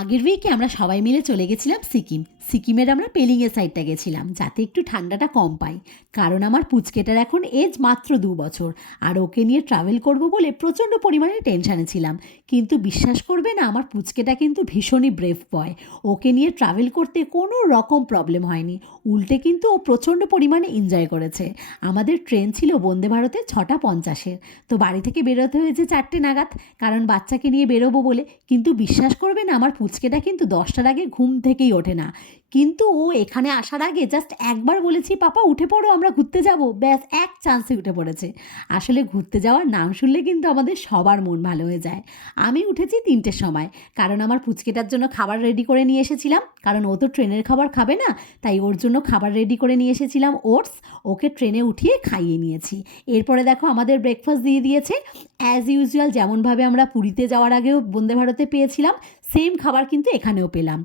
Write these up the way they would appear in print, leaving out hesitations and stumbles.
আগের উইকে আমরা সবাই মিলে চলে গেছিলাম সিকিমের আমরা পেলিংয়ের সাইডটা গেছিলাম যাতে একটু ঠান্ডাটা কম পাই। কারণ আমার পুচকেটার এখন এজ মাত্র 2 বছর, আর ওকে নিয়ে ট্রাভেল করব বলে প্রচণ্ড পরিমাণে টেনশানে ছিলাম। কিন্তু বিশ্বাস করবে না, আমার পুচকেটা কিন্তু ভীষণই ব্রেভ বয়। ওকে নিয়ে ট্রাভেল করতে কোনো রকম প্রবলেম হয়নি, উল্টে কিন্তু ও প্রচণ্ড পরিমাণে এনজয় করেছে। আমাদের ট্রেন ছিল বন্দে ভারতের 6:50-এর, তো বাড়ি থেকে বেরোতে হয়েছে 4টে নাগাদ, কারণ বাচ্চাকে নিয়ে বেরোবো বলে। কিন্তু বিশ্বাস করবে না, আমার পুচকেটা কিন্তু 10টার আগে ঘুম থেকেই ওঠে না। কিন্তু ও এখানে আসার আগে জাস্ট একবার বলেছি, পাপা উঠে পড়ো, আমরা ঘুরতে যাব, ব্যাস এক চান্সে উঠে পড়েছে। আসলে ঘুরতে যাওয়ার নাম শুনলে কিন্তু আমাদের সবার মন ভালো হয়ে যায়। আমি উঠেছি 3টের সময়, কারণ আমার পুচকেটার জন্য খাবার রেডি করে নিয়ে এসেছিলাম, কারণ ও তো ট্রেনের খাবার খাবে না, তাই ওর জন্য খাবার রেডি করে নিয়ে এসেছিলাম ওটস। ওকে ট্রেনে উঠিয়ে খাইয়ে নিয়েছি। এরপরে দেখো আমাদের ব্রেকফাস্ট দিয়ে দিয়েছে অ্যাজ ইউজুয়াল, যেমনভাবে আমরা পুরীতে যাওয়ার আগেও বন্দে ভারতে পেয়েছিলাম, সেম খাবার কিন্তু এখানেও পেলাম।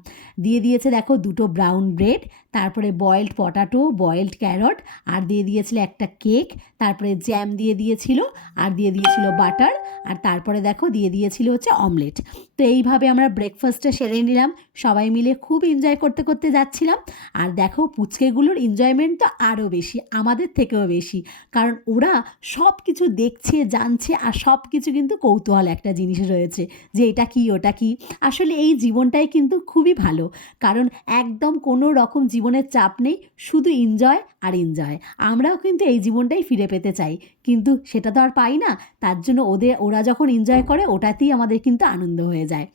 দিয়ে দিয়েছে দেখো 2টো ব্রাউন ব্রেড, তারপরে বয়েলড পটাটো, বয়েলড ক্যারট, আর দিয়ে দিয়েছিল একটা কেক, তারপরে জ্যাম দিয়ে দিয়েছিল, আর দিয়ে দিয়েছিল বাটার, আর তারপরে দেখো দিয়ে দিয়েছিল হচ্ছে অমলেট। তো এইভাবে আমরা ব্রেকফাস্টটা সেরে নিলাম, সবাই মিলে খুব এনজয় করতে করতে যাচ্ছিলাম। আর দেখো পুচকেগুলোর এনজয়মেন্ট তো আরও বেশি, আমাদের থেকেও বেশি, কারণ ওরা সব কিছু দেখছে, জানছে, আর সব কিছু কিন্তু কৌতূহল একটা জিনিস রয়েছে যে এটা কি ওটা কি। আসলে এই জীবনটাই কিন্তু খুবই ভালো, কারণ একদম কোনো রকম জীবনের চাপ নেই, শুধু এনজয় আর এনজয়। আমরাও কিন্তু এই জীবনটাই ফিরে পেতে চাই, কিন্তু সেটা তো আর পাই না। তার জন্য ওরা যখন এনজয় করে ওটাতেই আমাদের কিন্তু আনন্দ হয়ে যায়।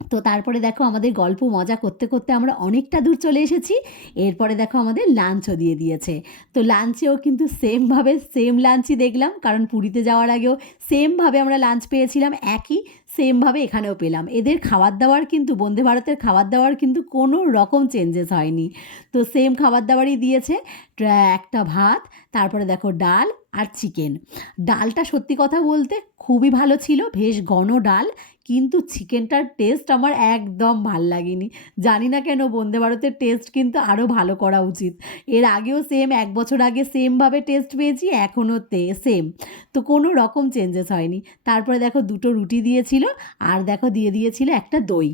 তো তারপরে দেখো আমাদের গল্প মজা করতে করতে আমরা অনেকটা দূর চলে এসেছি। এরপরে দেখো আমাদের লাঞ্চও দিয়ে দিয়েছে। তো লাঞ্চেও কিন্তু সেম লাঞ্চই দেখলাম, কারণ পুরীতে যাওয়ার আগেও সেমভাবে আমরা লাঞ্চ পেয়েছিলাম, একই সেমভাবে এখানেও পেলাম। এদের খাবার দাবার কিন্তু, বন্দে ভারতের খাবার দাবার কিন্তু কোনো রকম চেঞ্জেস হয়নি। তো সেম খাবার দাবারই দিয়েছে, একটা ভাত, তারপরে দেখো ডাল আর চিকেন। ডালটা সত্যি কথা বলতে খুবই ভালো ছিল, বেশ ঘন ডাল, কিন্তু চিকেনটার টেস্ট আমার একদম ভাল লাগেনি। জানি না কেন, বন্দে ভারতের টেস্ট কিন্তু আরও ভালো করা উচিত। এর আগেও সেম 1 বছর আগে সেমভাবে টেস্ট পেয়েছি, এখনও সেম, তো কোনো রকম চেঞ্জেস হয়নি। তারপরে দেখো 2টো রুটি দিয়েছিল, আর দেখো দিয়ে দিয়েছিল একটা দই।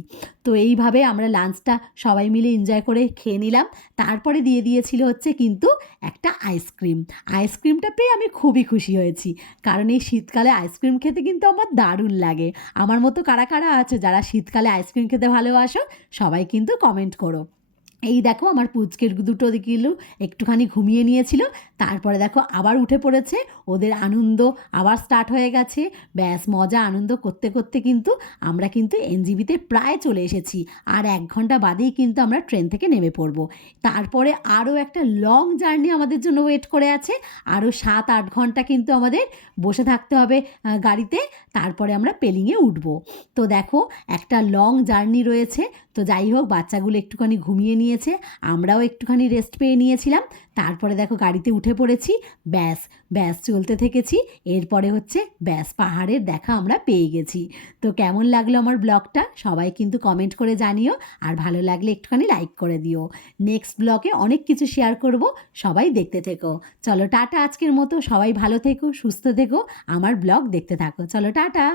তো এইভাবে আমরা লাঞ্চটা সবাই মিলে এনজয় করে খেয়ে নিলাম। তারপরে দিয়ে দিয়েছিল হচ্ছে কিন্তু একটা আইসক্রিমটা পেয়ে আমি খুবই খুশি হয়েছি, কারণ এই শীতকালে আইসক্রিম খেতে কিন্তু আমার দারুণ লাগে। আমার মতো কারা কারা আছে যারা শীতকালে আইসক্রিম খেতে ভালোবাসো, সবাই কিন্তু কমেন্ট করো। এই দেখো আমার পুচকের 2টো দিকেগুলো একটুখানি ঘুমিয়ে নিয়েছিল, তারপরে দেখো আবার উঠে পড়েছে, ওদের আনন্দ আবার স্টার্ট হয়ে গেছে। ব্যাস মজা আনন্দ করতে করতে কিন্তু আমরা কিন্তু এনজিবিতে প্রায় চলে এসেছি, আর 1 ঘন্টা বাদেই কিন্তু আমরা ট্রেন থেকে নেমে পড়ব। তারপরে আরও একটা লং জার্নি আমাদের জন্য ওয়েট করে আছে, আরও 7-8 ঘন্টা কিন্তু আমাদের বসে থাকতে হবে গাড়িতে, তারপরে আমরা পেলিংয়ে উঠবো। তো দেখো একটা লং জার্নি রয়েছে। তো যাই হোক, বাচ্চাগুলো একটুখানি ঘুমিয়ে নিয়েছে, আমরাও একটুখানি রেস্ট পেয়ে নিয়েছিলাম। তারপরে দেখো গাড়িতে উঠে পড়েছি, ব্যাস ব্যাস চলতে থেকেছি। এরপরে হচ্ছে ব্যাস পাহাড়ের দেখা আমরা পেয়ে গেছি। তো কেমন লাগলো আমার ব্লগটা সবাই কিন্তু কমেন্ট করে জানিও, আর ভালো লাগলে একটুখানি লাইক করে দিও। নেক্সট ব্লগে অনেক কিছু শেয়ার করব, সবাই দেখতে থেকো। চলো টাটা, আজকের মতো সবাই ভালো থেকো, সুস্থ থেকো, আমার ব্লগ দেখতে থাকো। চলো টাটা।